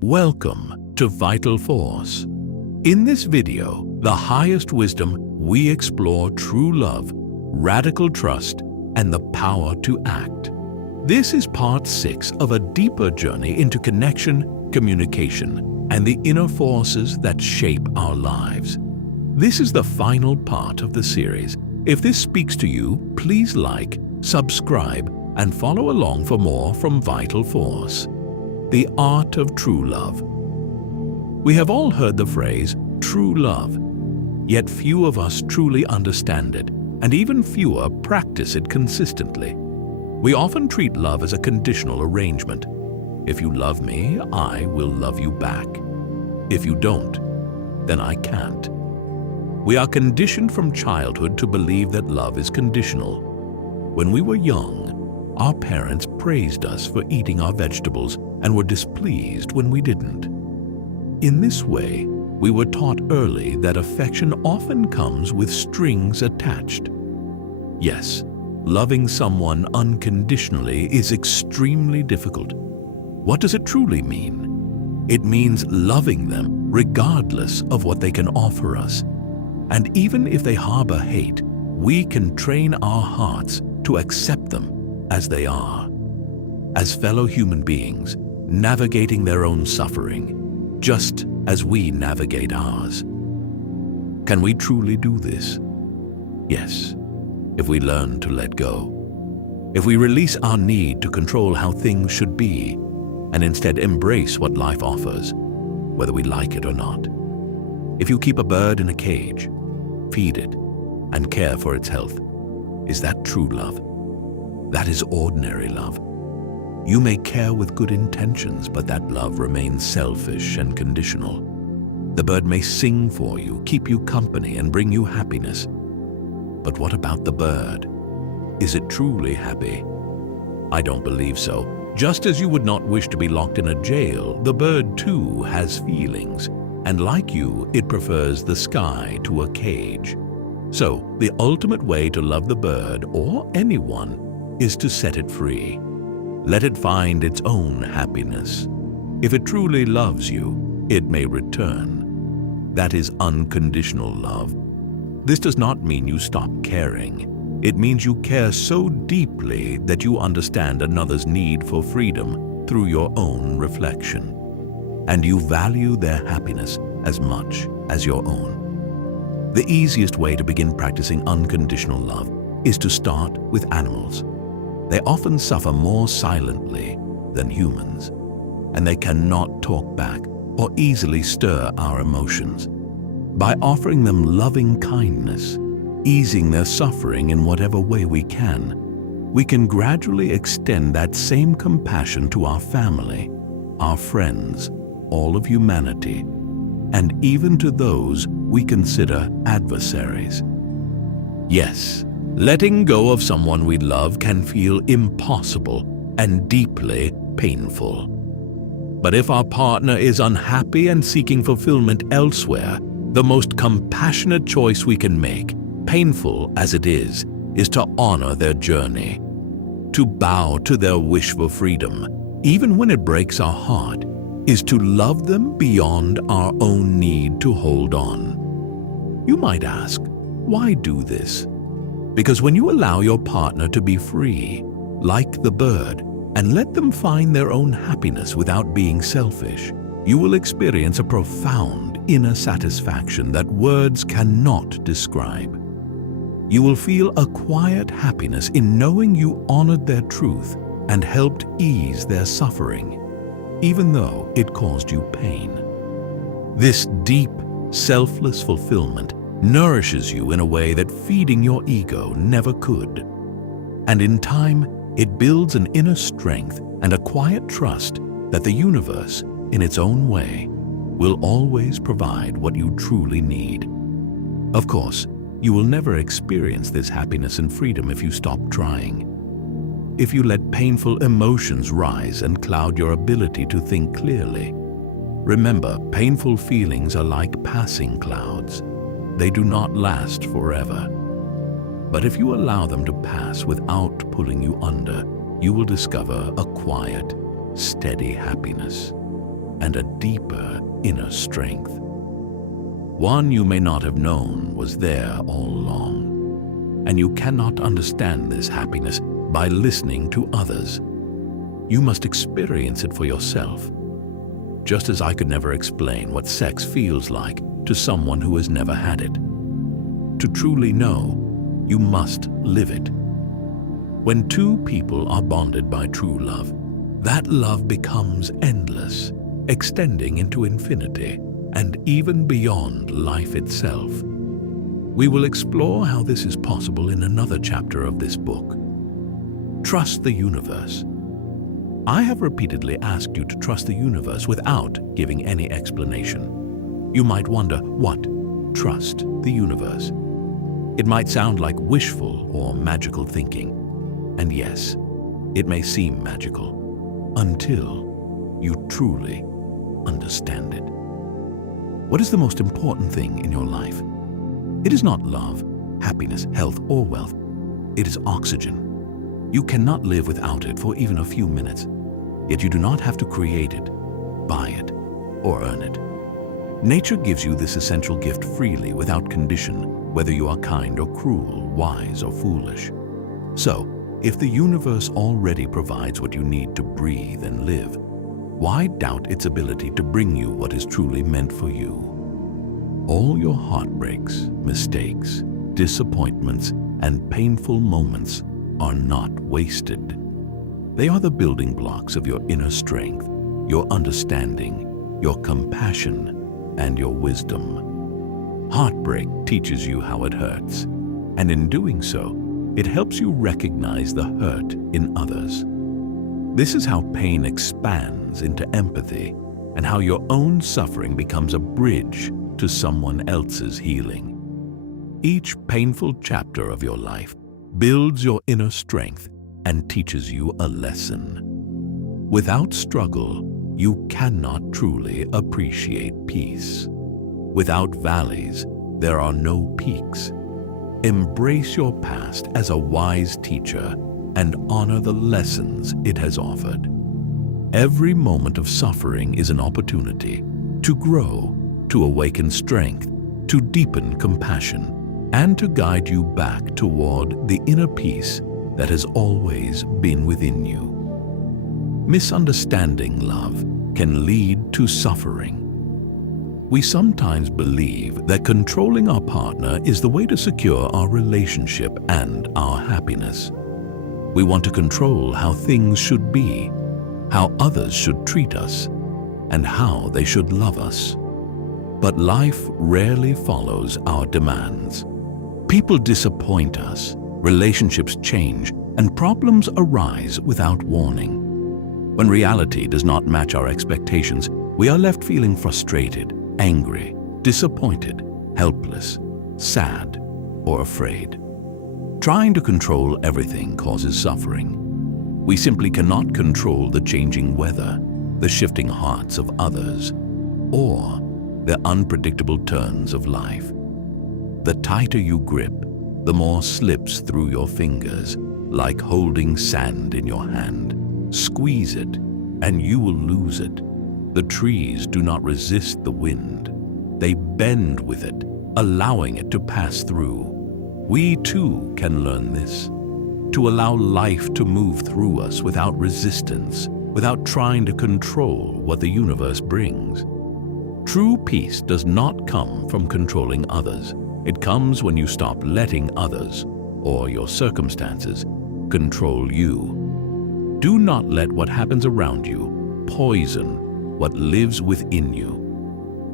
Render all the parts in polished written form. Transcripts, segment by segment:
Welcome to Vital Force. In this video, the highest wisdom, we explore true love, radical trust, and the power to act. This is part 6 of a deeper journey into connection, communication, and the inner forces that shape our lives. This is the final part of the series. If this speaks to you, please like, subscribe, and follow along for more from Vital Force. The art of true love. We have all heard the phrase, true love, yet few of us truly understand it, and even fewer practice it consistently. We often treat love as a conditional arrangement. If you love me, I will love you back. If you don't, then I can't. We are conditioned from childhood to believe that love is conditional. When we were young, our parents praised us for eating our vegetables and were displeased when we didn't. In this way, we were taught early that affection often comes with strings attached. Yes, loving someone unconditionally is extremely difficult. What does it truly mean? It means loving them regardless of what they can offer us. And even if they harbor hate, we can train our hearts to accept them as they are, as fellow human beings, navigating their own suffering, just as we navigate ours. Can we truly do this? Yes, if we learn to let go. If we release our need to control how things should be, and instead embrace what life offers, whether we like it or not. If you keep a bird in a cage, feed it, and care for its health, is that true love? That is ordinary love. You may care with good intentions, but that love remains selfish and conditional. The bird may sing for you, keep you company, and bring you happiness. But what about the bird? Is it truly happy? I don't believe so. Just as you would not wish to be locked in a jail, the bird too has feelings. And like you, it prefers the sky to a cage. So, the ultimate way to love the bird, or anyone, is to set it free. Let it find its own happiness. If it truly loves you, it may return. That is unconditional love. This does not mean you stop caring. It means you care so deeply that you understand another's need for freedom through your own reflection. And you value their happiness as much as your own. The easiest way to begin practicing unconditional love is to start with animals. They often suffer more silently than humans, and they cannot talk back or easily stir our emotions. By offering them loving kindness, easing their suffering in whatever way we can gradually extend that same compassion to our family, our friends, all of humanity, and even to those we consider adversaries. Yes, letting go of someone we love can feel impossible and deeply painful. But if our partner is unhappy and seeking fulfillment elsewhere, the most compassionate choice we can make, painful as it is to honor their journey, to bow to their wish for freedom, even when it breaks our heart, is to love them beyond our own need to hold on. You might ask, why do this? Because when you allow your partner to be free, like the bird, and let them find their own happiness without being selfish, you will experience a profound inner satisfaction that words cannot describe. You will feel a quiet happiness in knowing you honored their truth and helped ease their suffering, even though it caused you pain. This deep, selfless fulfillment nourishes you in a way that feeding your ego never could. And in time, it builds an inner strength and a quiet trust that the universe, in its own way, will always provide what you truly need. Of course, you will never experience this happiness and freedom if you stop trying. If you let painful emotions rise and cloud your ability to think clearly. Remember, painful feelings are like passing clouds. They do not last forever. But if you allow them to pass without pulling you under, you will discover a quiet, steady happiness. and a deeper inner strength. One you may not have known was there all along, and you cannot understand this happiness by listening to others. You must experience it for yourself, just as I could never explain what sex feels like to someone who has never had it. To truly know, you must live it. When two people are bonded by true love, that love becomes endless, extending into infinity and even beyond life itself. We will explore how this is possible in another chapter of this book. Trust the universe. I have repeatedly asked you to trust the universe without giving any explanation. You might wonder, what? Trust the universe. It might sound like wishful or magical thinking. And yes, it may seem magical until you truly understand it. What is the most important thing in your life? It is not love, happiness, health, or wealth. It is oxygen. You cannot live without it for even a few minutes. Yet you do not have to create it, buy it, or earn it. Nature gives you this essential gift freely without condition, whether you are kind or cruel, wise or foolish. So, if the universe already provides what you need to breathe and live, why doubt its ability to bring you what is truly meant for you? All your heartbreaks, mistakes, disappointments, and painful moments are not wasted. They are the building blocks of your inner strength, your understanding, your compassion, and your wisdom. Heartbreak teaches you how it hurts, and in doing so, it helps you recognize the hurt in others. This is how pain expands into empathy, and how your own suffering becomes a bridge to someone else's healing. Each painful chapter of your life builds your inner strength and teaches you a lesson. Without struggle, you cannot truly appreciate peace. Without valleys, there are no peaks. Embrace your past as a wise teacher and honor the lessons it has offered. Every moment of suffering is an opportunity to grow, to awaken strength, to deepen compassion, and to guide you back toward the inner peace that has always been within you. Misunderstanding love can lead to suffering. We sometimes believe that controlling our partner is the way to secure our relationship and our happiness. We want to control how things should be, how others should treat us, and how they should love us. But life rarely follows our demands. People disappoint us, relationships change, and problems arise without warning. When reality does not match our expectations, we are left feeling frustrated, angry, disappointed, helpless, sad, or afraid. Trying to control everything causes suffering. We simply cannot control the changing weather, the shifting hearts of others, or the unpredictable turns of life. The tighter you grip, the more slips through your fingers, like holding sand in your hand. Squeeze it, and you will lose it. The trees do not resist the wind. They bend with it, allowing it to pass through. We too can learn this, to allow life to move through us without resistance, without trying to control what the universe brings. True peace does not come from controlling others. It comes when you stop letting others, or your circumstances, control you. Do not let what happens around you poison what lives within you.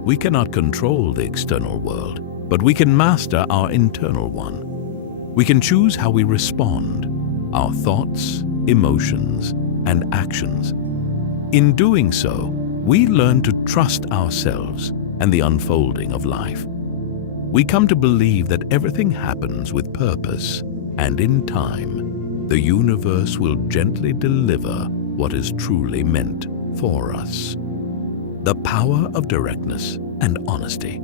We cannot control the external world, but we can master our internal one. We can choose how we respond, our thoughts, emotions, and actions. In doing so, we learn to trust ourselves and the unfolding of life. We come to believe that everything happens with purpose, and in time, the universe will gently deliver what is truly meant for us. The power of directness and honesty.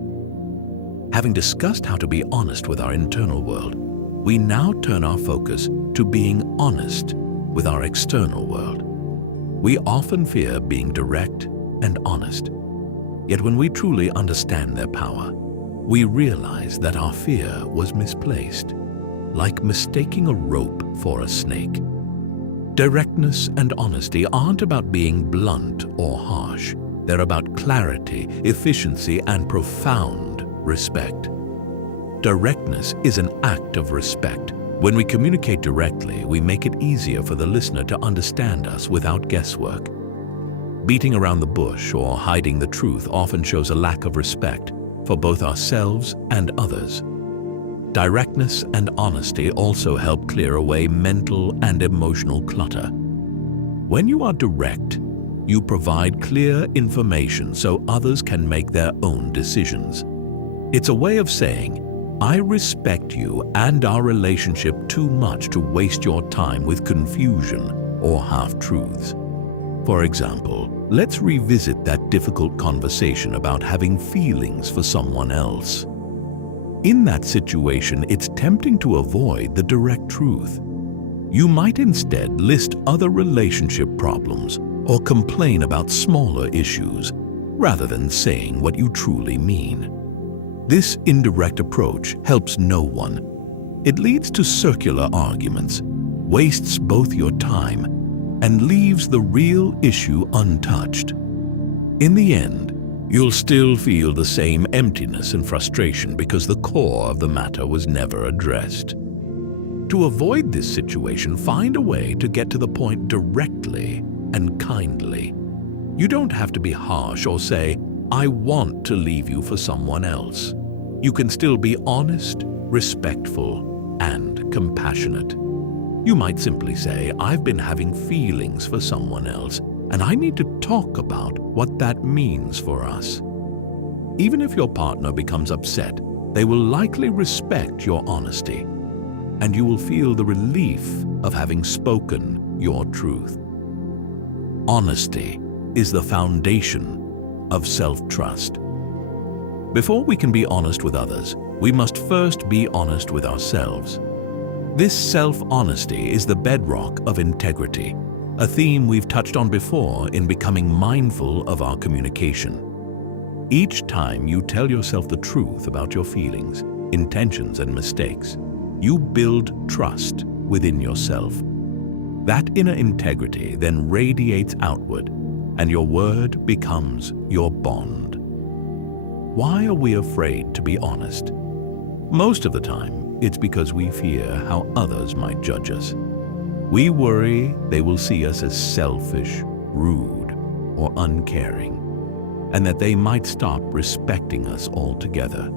Having discussed how to be honest with our internal world, we now turn our focus to being honest with our external world. We often fear being direct, and honest. Yet when we truly understand their power, we realize that our fear was misplaced, like mistaking a rope for a snake. Directness and honesty aren't about being blunt or harsh. They're about clarity, efficiency, and profound respect. Directness is an act of respect. When we communicate directly, we make it easier for the listener to understand us without guesswork. Beating around the bush or hiding the truth often shows a lack of respect for both ourselves and others. Directness and honesty also help clear away mental and emotional clutter. When you are direct, you provide clear information so others can make their own decisions. It's a way of saying, I respect you and our relationship too much to waste your time with confusion or half-truths. For example, let's revisit that difficult conversation about having feelings for someone else. In that situation, it's tempting to avoid the direct truth. You might instead list other relationship problems or complain about smaller issues, rather than saying what you truly mean. This indirect approach helps no one. It leads to circular arguments, wastes both your time, and leaves the real issue untouched. In the end, you'll still feel the same emptiness and frustration because the core of the matter was never addressed. To avoid this situation, find a way to get to the point directly and kindly. You don't have to be harsh or say, I want to leave you for someone else. You can still be honest, respectful, and compassionate. You might simply say, I've been having feelings for someone else, and I need to talk about what that means for us. Even if your partner becomes upset, they will likely respect your honesty, and you will feel the relief of having spoken your truth. Honesty is the foundation of self-trust. Before we can be honest with others, we must first be honest with ourselves. This self-honesty is the bedrock of integrity, a theme we've touched on before in becoming mindful of our communication. Each time you tell yourself the truth about your feelings, intentions, and mistakes, you build trust within yourself. That inner integrity then radiates outward, and your word becomes your bond. Why are we afraid to be honest? Most of the time, it's because we fear how others might judge us. We worry they will see us as selfish, rude, or uncaring, and that they might stop respecting us altogether.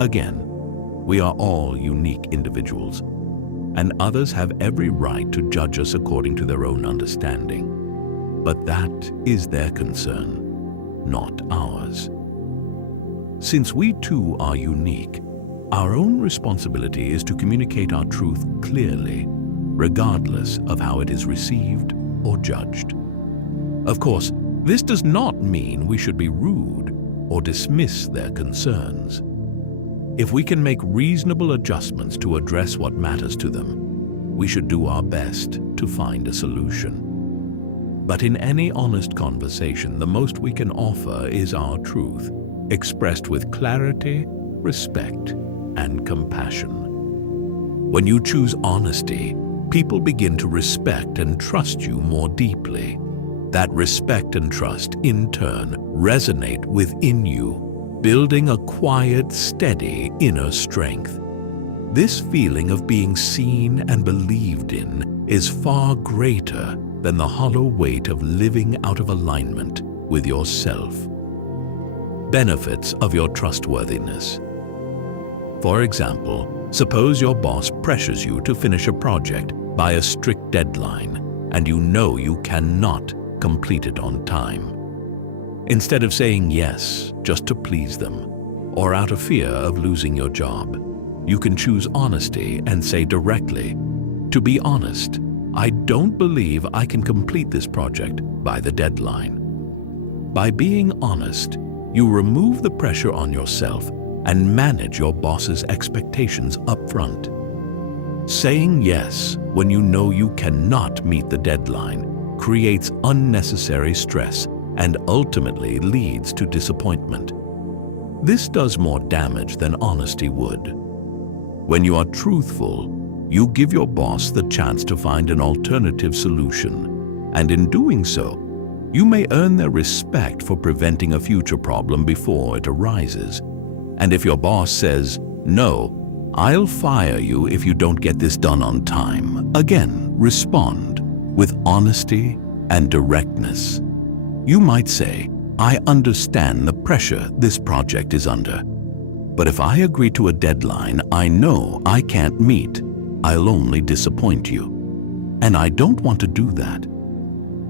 Again, we are all unique individuals, and others have every right to judge us according to their own understanding. But that is their concern, not ours. Since we too are unique, our own responsibility is to communicate our truth clearly, regardless of how it is received or judged. Of course, this does not mean we should be rude or dismiss their concerns. If we can make reasonable adjustments to address what matters to them, we should do our best to find a solution. But in any honest conversation, the most we can offer is our truth, expressed with clarity, respect, and compassion. When you choose honesty, people begin to respect and trust you more deeply. That respect and trust, in turn, resonate within you, building a quiet, steady inner strength. This feeling of being seen and believed in is far greater than the hollow weight of living out of alignment with yourself. Benefits of your trustworthiness. For example, suppose your boss pressures you to finish a project by a strict deadline, and you know you cannot complete it on time. Instead of saying yes just to please them, or out of fear of losing your job, you can choose honesty and say directly, to be honest, I don't believe I can complete this project by the deadline. By being honest, you remove the pressure on yourself and manage your boss's expectations up front. Saying yes when you know you cannot meet the deadline creates unnecessary stress and ultimately leads to disappointment. This does more damage than honesty would. When you are truthful, you give your boss the chance to find an alternative solution, and in doing so, you may earn their respect for preventing a future problem before it arises. And if your boss says, "No, I'll fire you if you don't get this done on time," again, respond with honesty and directness. You might say, "I understand the pressure this project is under, but if I agree to a deadline I know I can't meet, I'll only disappoint you. And I don't want to do that."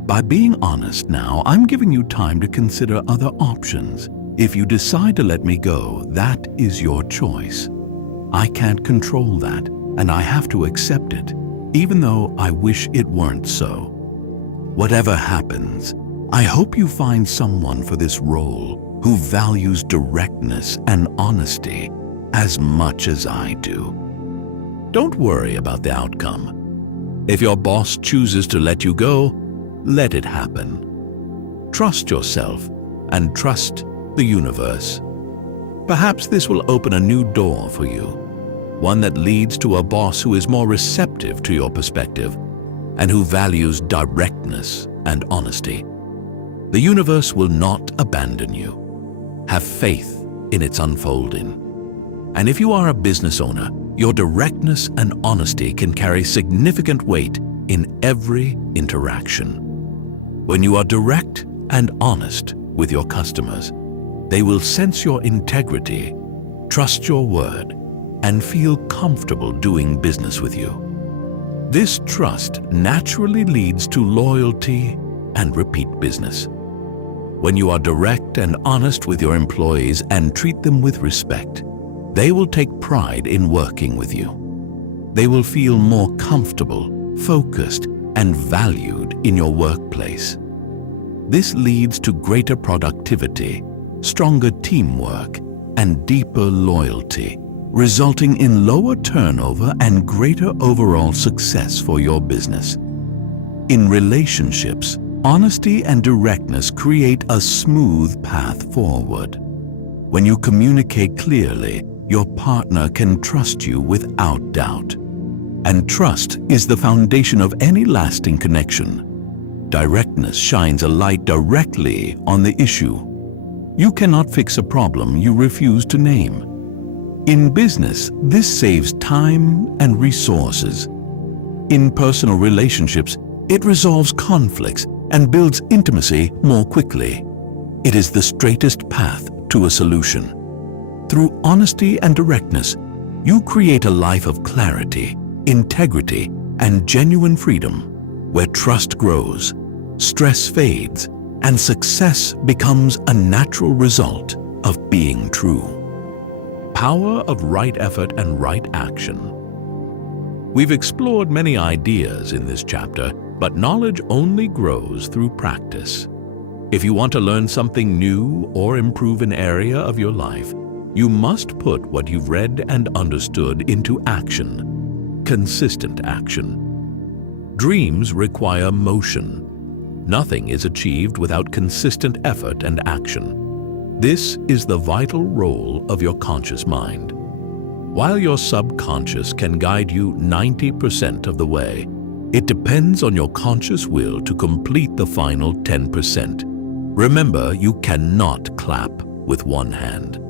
By being honest now, I'm giving you time to consider other options. If you decide to let me go, that is your choice. I can't control that, and I have to accept it, even though I wish it weren't so. Whatever happens, I hope you find someone for this role who values directness and honesty as much as I do. Don't worry about the outcome. If your boss chooses to let you go, let it happen. Trust yourself and trust the universe. Perhaps this will open a new door for you, one that leads to a boss who is more receptive to your perspective and who values directness and honesty. The universe will not abandon you. Have faith in its unfolding. And if you are a business owner, your directness and honesty can carry significant weight in every interaction. When you are direct and honest with your customers, they will sense your integrity, trust your word, and feel comfortable doing business with you. This trust naturally leads to loyalty and repeat business. When you are direct and honest with your employees and treat them with respect, they will take pride in working with you. They will feel more comfortable, focused, and valued in your workplace. This leads to greater productivity, stronger teamwork, and deeper loyalty, resulting in lower turnover and greater overall success for your business. In relationships, honesty and directness create a smooth path forward. When you communicate clearly, your partner can trust you without doubt. And trust is the foundation of any lasting connection. Directness shines a light directly on the issue. You cannot fix a problem you refuse to name. In business, this saves time and resources. In personal relationships, it resolves conflicts and builds intimacy more quickly. It is the straightest path to a solution. Through honesty and directness, you create a life of clarity, integrity, and genuine freedom, where trust grows, stress fades, and success becomes a natural result of being true. Power of right effort and right action. We've explored many ideas in this chapter, but knowledge only grows through practice. If you want to learn something new or improve an area of your life, you must put what you've read and understood into action. Consistent action. Dreams require motion. Nothing is achieved without consistent effort and action. This is the vital role of your conscious mind. While your subconscious can guide you 90% of the way, it depends on your conscious will to complete the final 10%. Remember, you cannot clap with one hand.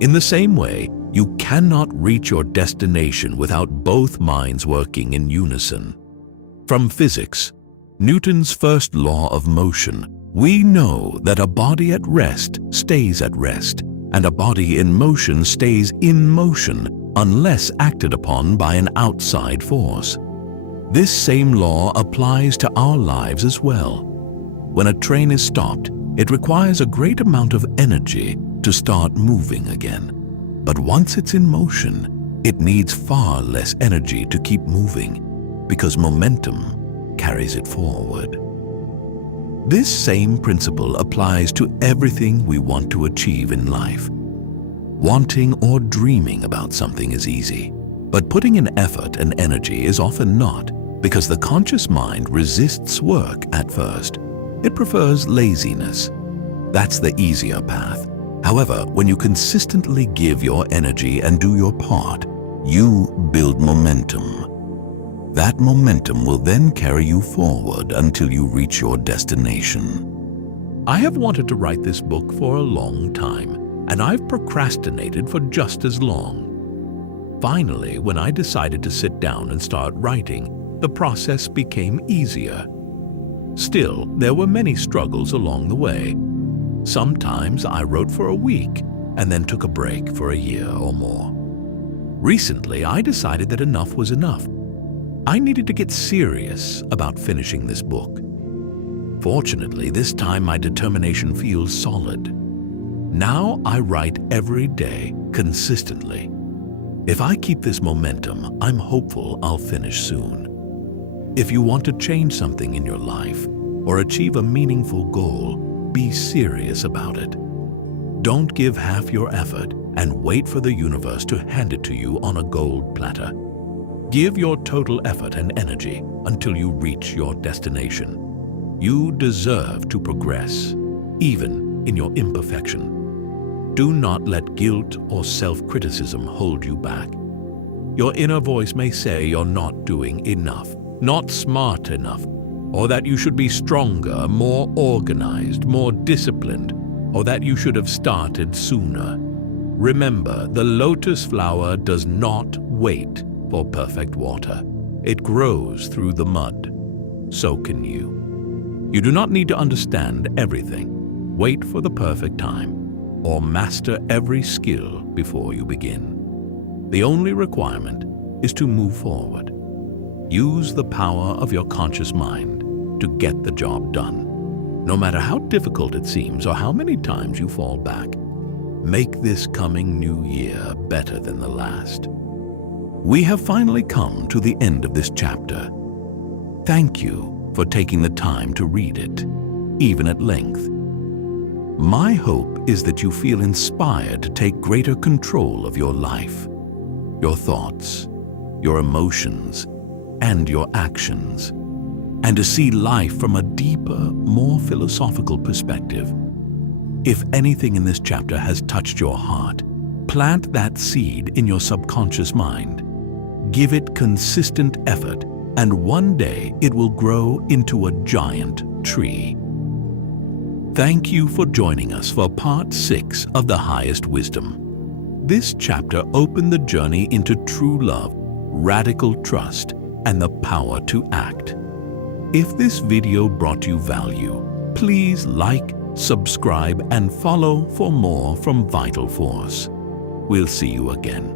In the same way, you cannot reach your destination without both minds working in unison. From physics, Newton's first law of motion, we know that a body at rest stays at rest, and a body in motion stays in motion unless acted upon by an outside force. This same law applies to our lives as well. When a train is stopped, it requires a great amount of energy to start moving again. But once it's in motion, it needs far less energy to keep moving, because momentum carries it forward. This same principle applies to everything we want to achieve in life. Wanting or dreaming about something is easy, but putting in effort and energy is often not, because the conscious mind resists work at first. It prefers laziness. That's the easier path. However, when you consistently give your energy and do your part, you build momentum. That momentum will then carry you forward until you reach your destination. I have wanted to write this book for a long time, and I've procrastinated for just as long. Finally, when I decided to sit down and start writing, the process became easier. Still, there were many struggles along the way. Sometimes I wrote for a week and then took a break for a year or more. Recently, I decided that enough was enough. I needed to get serious about finishing this book. Fortunately, this time my determination feels solid. Now I write every day, consistently. If I keep this momentum, I'm hopeful I'll finish soon. If you want to change something in your life or achieve a meaningful goal, be serious about it. Don't give half your effort and wait for the universe to hand it to you on a gold platter. Give your total effort and energy until you reach your destination. You deserve to progress, even in your imperfection. Do not let guilt or self-criticism hold you back. Your inner voice may say you're not doing enough, not smart enough, or that you should be stronger, more organized, more disciplined, or that you should have started sooner. Remember, the lotus flower does not wait for perfect water. It grows through the mud. So can you. You do not need to understand everything. Wait for the perfect time, or master every skill before you begin. The only requirement is to move forward. Use the power of your conscious mind to get the job done. No matter how difficult it seems or how many times you fall back, make this coming new year better than the last. We have finally come to the end of this chapter. Thank you for taking the time to read it, even at length. My hope is that you feel inspired to take greater control of your life, your thoughts, your emotions, and your actions, and to see life from a deeper, more philosophical perspective. If anything in this chapter has touched your heart, plant that seed in your subconscious mind. Give it consistent effort, and one day it will grow into a giant tree. Thank you for joining us for Part 6 of The Highest Wisdom. This chapter opened the journey into true love, radical trust, and the power to act. If this video brought you value, please like, subscribe, and follow for more from Vital Force. We'll see you again.